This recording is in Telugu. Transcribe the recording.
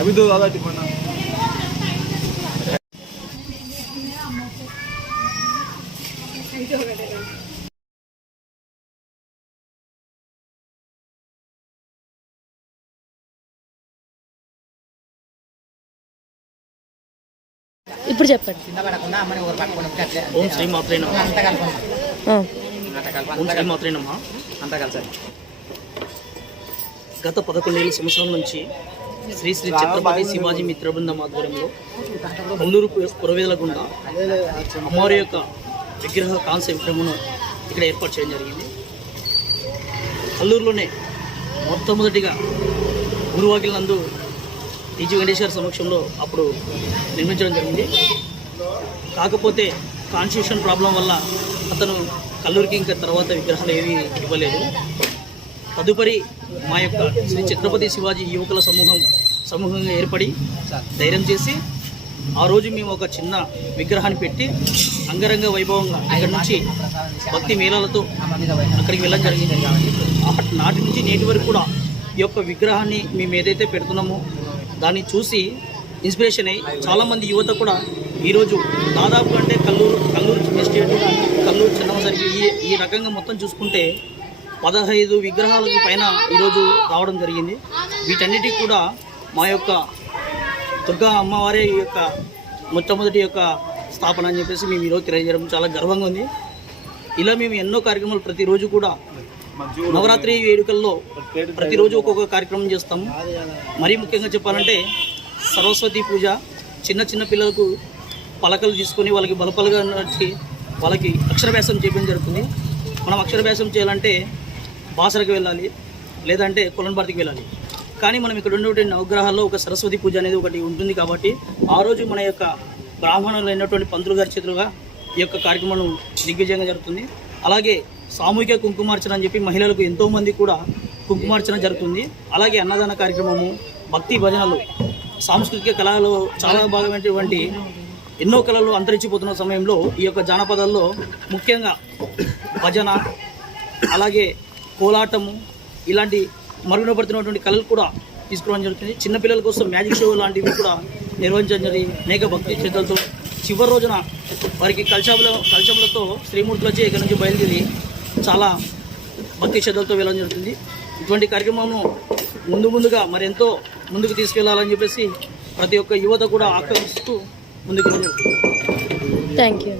अभी तो ज़्यादा डिमांड है। ఇప్పుడు చెప్పండి. ఓం శ్రీ మాత్రే నమః. ఓం శ్రీ మాత్రే నమః. గత 11 సంవత్సరాల నుంచి శ్రీ శ్రీ ఛత్రపతి శివాజీ మిత్ర బృందం ఆధ్వర్యంలో కొల్లూరు పురవేదల గుండా అమ్మవారి యొక్క విగ్రహ కాంస్య విగ్రహమును ఇక్కడ ఏర్పాటు చేయడం జరిగింది. కల్లూరులోనే మొట్టమొదటిగా గురువాకిల్ నందు టీజీ వెంకటేశ్వర సమక్షంలో అప్పుడు నిర్మించడం జరిగింది. కాకపోతే కాన్స్టిట్యూషన్ ప్రాబ్లం వల్ల అతను కల్లూరికి ఇంకా తర్వాత విగ్రహాలు ఏవి ఇవ్వలేదు. తదుపరి మా యొక్క శ్రీ ఛత్రపతి శివాజీ యువకుల సమూహంగా ఏర్పడి ధైర్యం చేసి ఆ రోజు మేము ఒక చిన్న విగ్రహాన్ని పెట్టి అంగరంగ వైభవంగా అక్కడి నుంచి భక్తి మేళాలతో అక్కడికి వెళ్ళడం జరిగింది. నాటి నుంచి నేటి వరకు కూడా ఈ యొక్క విగ్రహాన్ని మేము ఏదైతే పెడుతున్నామో దాన్ని చూసి ఇన్స్పిరేషన్ అయ్యి చాలామంది యువత కూడా ఈరోజు దాదాపు అంటే కల్లూరు ఎస్టేట్, కల్లూరు చిన్నమసరికి ఈ రకంగా మొత్తం చూసుకుంటే 15 విగ్రహాలకు పైన ఈరోజు రావడం జరిగింది. వీటన్నిటికి కూడా మా యొక్క దుర్గా అమ్మవారి యొక్క మొట్టమొదటి యొక్క స్థాపన అని చెప్పేసి మేము ఈరోజు తెలియజేయడం చాలా గర్వంగా ఉంది. ఇలా మేము ఎన్నో కార్యక్రమాలు ప్రతిరోజు కూడా నవరాత్రి వేడుకల్లో ప్రతిరోజు ఒక్కొక్క కార్యక్రమం చేస్తాము. మరీ ముఖ్యంగా చెప్పాలంటే సరస్వతి పూజ, చిన్న పిల్లలకు పలకలు తీసుకొని వాళ్ళకి బలపలుగా నడిచి వాళ్ళకి అక్షరాభ్యాసం చేయడం జరుగుతుంది. మనం అక్షరాభ్యాసం చేయాలంటే బాసరకు వెళ్ళాలి, లేదంటే కొలన్బార్తికి వెళ్ళాలి. కానీ మనం ఇక్కడ ఉన్నటువంటి నవగ్రహాల్లో ఒక సరస్వతి పూజ అనేది ఒకటి ఉంటుంది. కాబట్టి ఆ రోజు మన యొక్క బ్రాహ్మణులు అయినటువంటి పంతులు గారి చేతులుగా ఈ యొక్క కార్యక్రమం దిగ్విజయంగా జరుగుతుంది. అలాగే సామూహిక కుంకుమార్చన అని చెప్పి మహిళలకు ఎంతోమంది కూడా కుంకుమార్చన జరుగుతుంది. అలాగే అన్నదాన కార్యక్రమము, భక్తి భజనలు, సాంస్కృతిక కళలు చాలా భాగమైనటువంటి ఎన్నో కళలు అంతరించిపోతున్న సమయంలో ఈ యొక్క జానపదాల్లో ముఖ్యంగా భజన, అలాగే కోలాటము ఇలాంటి మరుగునపడుతున్నటువంటి కళలు కూడా తీసుకురావడం జరుగుతుంది. చిన్నపిల్లల కోసం మ్యాజిక్ షో లాంటివి కూడా నిర్వహించడం జరిగింది. అనేక భక్తి శ్రద్ధలతో చివరి రోజున వారికి కలశములతో శ్రీమూర్తులచే ఇక్కడ నుంచి బయలుదేరి చాలా భక్తి శ్రద్ధలతో వెళ్ళడం జరుగుతుంది. ఇటువంటి కార్యక్రమంను ముందుగా మరెంతో ముందుకు తీసుకెళ్లాలని చెప్పేసి ప్రతి ఒక్క యువత కూడా ఆకాంక్షిస్తూ ముందుకు వెళ్ళడం జరుగుతుంది. Thank you.